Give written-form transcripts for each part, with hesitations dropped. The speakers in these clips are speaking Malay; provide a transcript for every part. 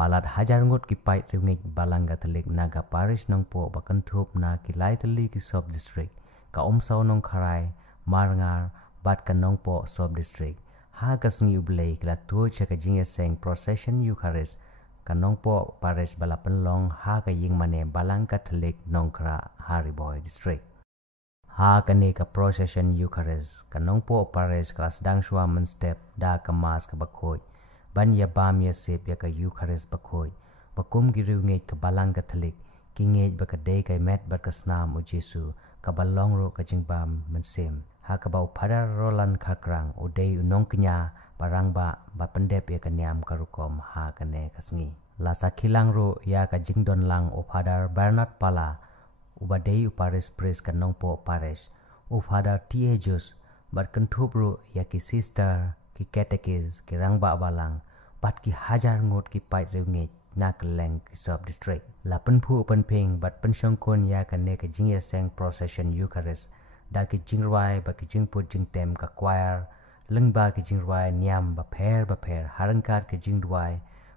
palat hajar ngot ki pait ringik balanga telik naga parish nong po bakan thup na ki lai teli ki sub district ka omsau nong kharai marngar bat kan nong po sub district ha kasngi ublei kla tu cheka jinge seng procession Eucharist kan nong po parish balapan long ha ka ying mane balanga telik nong khra hariboy district ha kane ka procession Eucharist kan nong po parish klas dang shwa man step da kamas ka bakhoi ban ya bam ya sep ya ka Eucharist bakhoi bakum giru ngej ka balang Catholic ki ngej ba ka day kay met ba ka snam o Jesu ka balong ro ka jingbam mansem ha ka bau pada rolan khakrang o day unong knya parang ba pandep ya ka nyam karukom ha kane kasngi la sakhilang ro ya ka jingdon lang o Father Bernard Pala uba day uparis praise ka nong po paris o Father Tiejus bat kan thubro ya ki sister ki cateches ki rangba balang bat ki hajar ngot ki pait reunge nak leng ki sub district la penphu pen ping bat pensyong kon ya kan ne ka jingya seng procession Eucharist da ki jingrai ba ki jingput jingtem ka choir lengba ki jingrai nyam ba pher harangkat ki jingdwai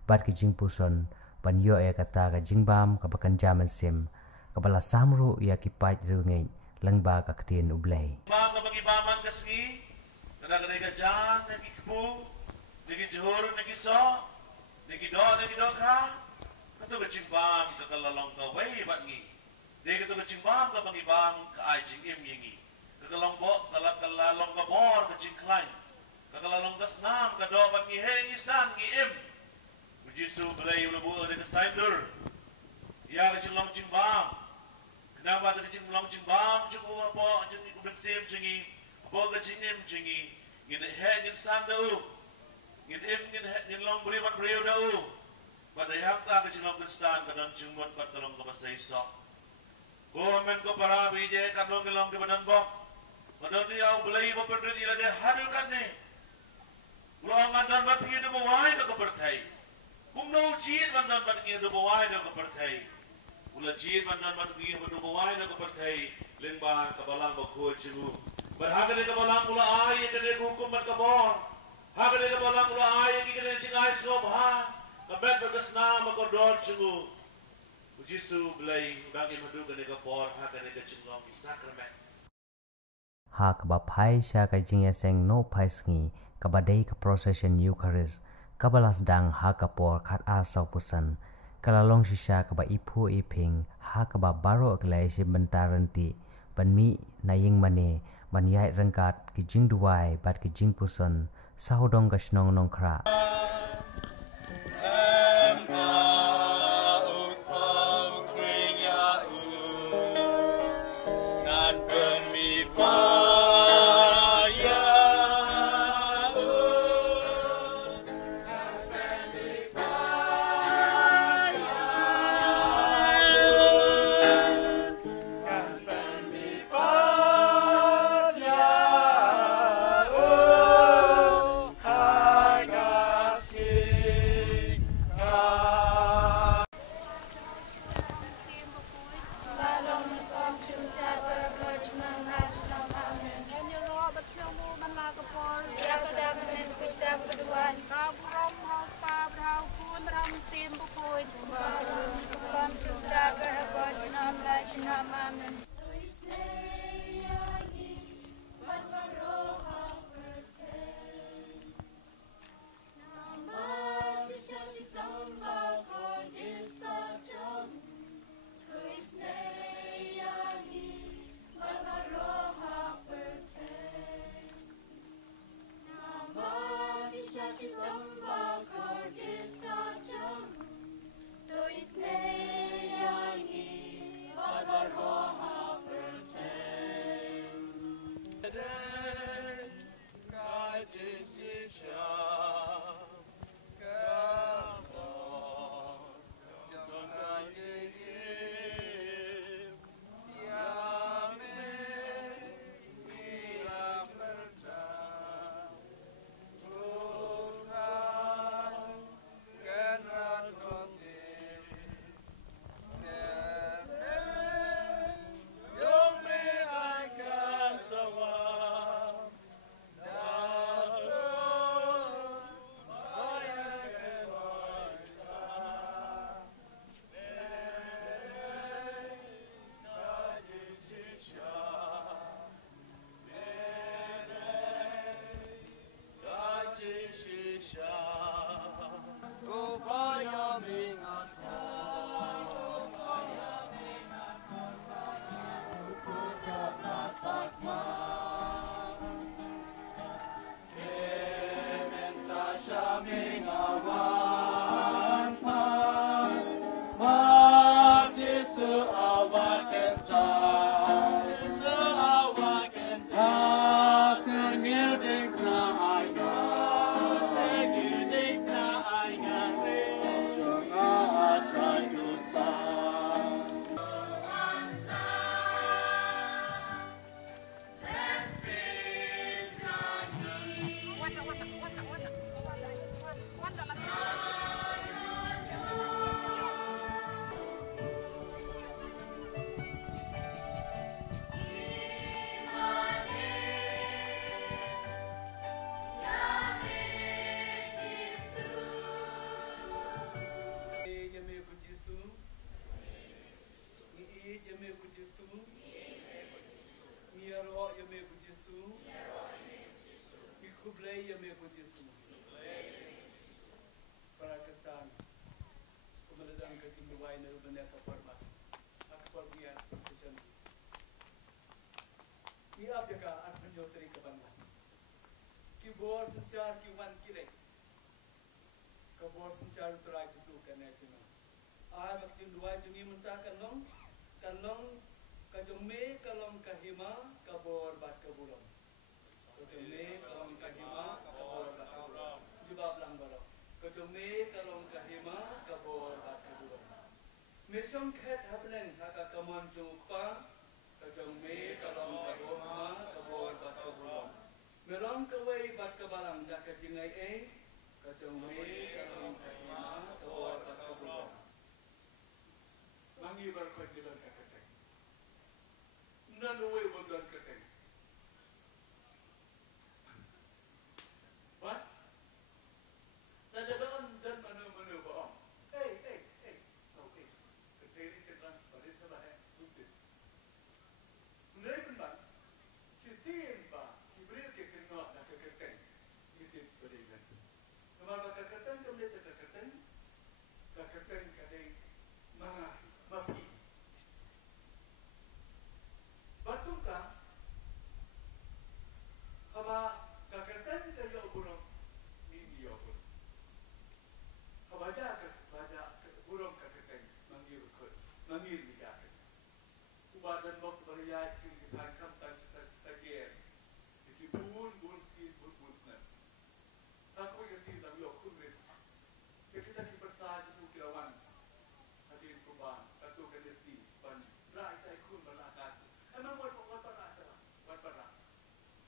bat ki jingpuson ban yo ya kata ka jingbam ka bakan jaman sim ka bala samru ya ki pait reunge lengba ka ktien ublei bam ka bangibaman kasgi kadang-kadang gajan nagi kebu nagi johor nagi so nagi do ka katu ka cingbam ka kalalong ka wei bat ngi de katu ka cingbam ka bangibam ka ai cing im yingi ka kalong bo kalalong ka bor ka cingklain ka kalalong ka snam ka do bat ngi he ngi san ngi im Jesu belai ulabu de ka stainder ya ka cinglong cingbam kenapa ka cinglong cingbam cukup apa jingi ku bensem jingi boga jingim jingi ngin he ngin sandau ngin ngin long beri mat beriu dau pada yang ta ke jingong kristan kadan jingmot pat kalong ka basai so ko men ko para bije kadong gelong ke badan bok kadon dia belai ba pendrit ila de hadu kan ne lo ngadan bat pi de bawai do ka perthai kum no jit bandan bat ngi do bawai do ka perthai ula jit bandan bat ngi do bawai do ka perthai lengba ka balang ba ko jigu berhaga de kabalang ula ay kene hukum mat kabor haga de kabalang ula ay kene jingai skop ha kabet berkesna makodor jungu Jesu belai udang imadu kene kabor haga de jingong sakramen ha ka ba phai sha ka jingya seng no phai sngi ka ba dei ka procession Eucharist ka balas dang ha ka por khat a sau pusan kala long shisha ka ba iphu iping ha ka ba baro aklai si bentaranti banmi naying mane ban yai rangkat ki jingduai bat ki jingpuson saudong ka snong nong khra Kublai ya me ko Yesu. Para kesan. Kemudian ke timbu wai na benar ke permas. Aku pergian sejen. Ia beka arhan yo teri ke bangla. Ki bor sencar ki wan kirek. Ke bor sencar terai Yesu kana cina. Ai mak timbu wai jungi mentah kanong kajome kalong kahima kabor bat kaburam. Kajome kalong kahima kabor bat kaburam. Jubab lang baro. Kajome kalong kahima kabor bat kaburam. Mission ket happening haka kamon jungpa kajome kalong kahima kabor bat kaburam. Melong kawai bat kabalang jaket jingai kajome kalong kahima kabor bat kaburam. Mangi berkot jalan kakek. None way will done kakek. What? Tanda doon dan mana baam. Hey. Okay. Kakek sekarang pada sahaja suci. Mereka pun, kisian ba, kibrit kakek nak kakek. Itu berikan. Kemarin kakek kembali kakek kadai mana mafi. Batungka, haba kakek kayo burung ni burung. Haba baca burung kakek manggil dia. Ubadan bok berjaya kita kamtan sekian. Jadi bun sikit. Aku kasi lang yo kumit. Kita kipersah itu kirawan. Hadirin kuban, katu kedesi ban. Rai tai kun banakas. Emang buat para salah. Buat para.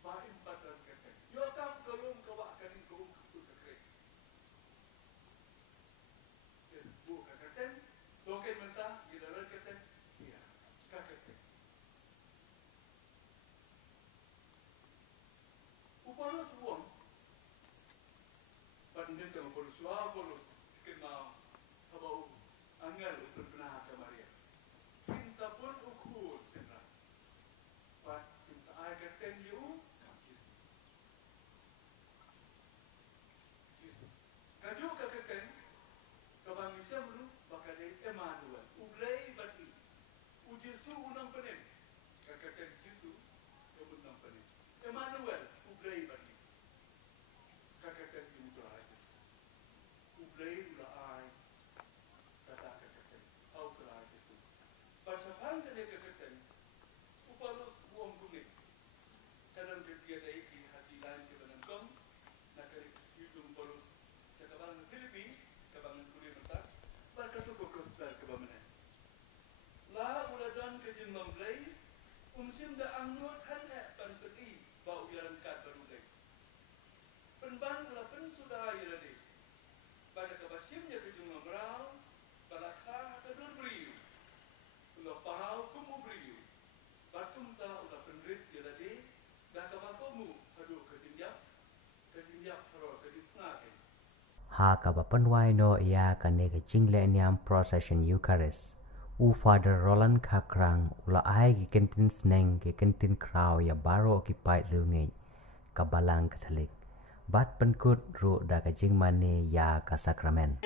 Bahin patran kete. Yo kam kelum kawak kanin kelum kusul kekre. Bu kaketen, doken mentah gidaran keten. Iya, kaketen. Upalos uang. Pandai dengan polos kenal habau angel untuk benar kemaria. Kinsa pun ukur senra. Pat kinsa ay keten yu Yesus. Kaju kaketen kabang isya mulu bakadai Emmanuel. Ublay bati. Ujesu unang penem. Kaketen Yesus unang penem. Emmanuel ublay bati. Kaketen yu Ublay ula ay kata kaketen. Au kala Yesus. Bacapan kene kaketen. Upalos buong kumit. Sadan ketiga day ki hati lain ke banangkong. Nakari yudung palos sa kabangan Philippines, kabangan kulit mentah. Barkatuko kostal kabamanan. La uladan ke jinmang blay. Umsim da angnot han panpeti ba uyaran kat barulay. Penban ula pen sudah yelade. Pada kebasimnya kejungan berau, balakah kedua beriu, ulah pahau kumu beriu, batum ta ulah penrit jelade, dah kabakomu hadu kedinjap haro kedipnake. Ha kabapanwai no ia kanega jingle niam procession Eucharist. U Father Roland Kakrang ula ai ki kentin sneng ki kentin kraw ya baro occupied rungeng kabalang Katolik. Bat penkut ru da ka jingmane ya ka sakramen.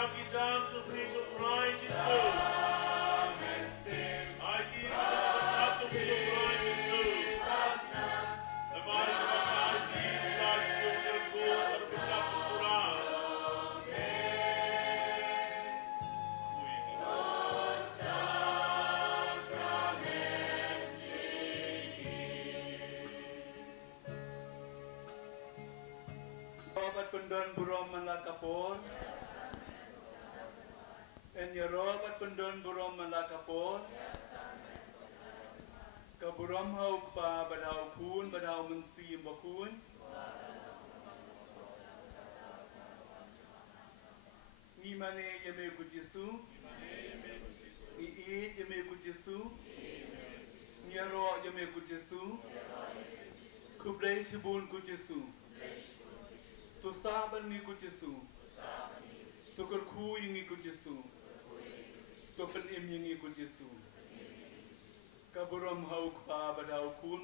Jam kijam to piso cry Jesus. I give the to piso cry Jesus. The body of I give God so good or put up the Quran. Robert Pendon Burom Malakapon. And your Robert Pendon Burom Malakapon. Kaburom Hauk Pa Badao Kun Badao Munsi Bakun. Nimane Yame Kujisu. Ni Yame Kujisu. Niaro Yame Kujisu. Kublai Shibun Kujisu. Tusaban ni Kujisu. Tukul Ku Yingi Kujisu. Tukul Im Yingi Kujisu. Kaburam Hauk Pa Badao Kun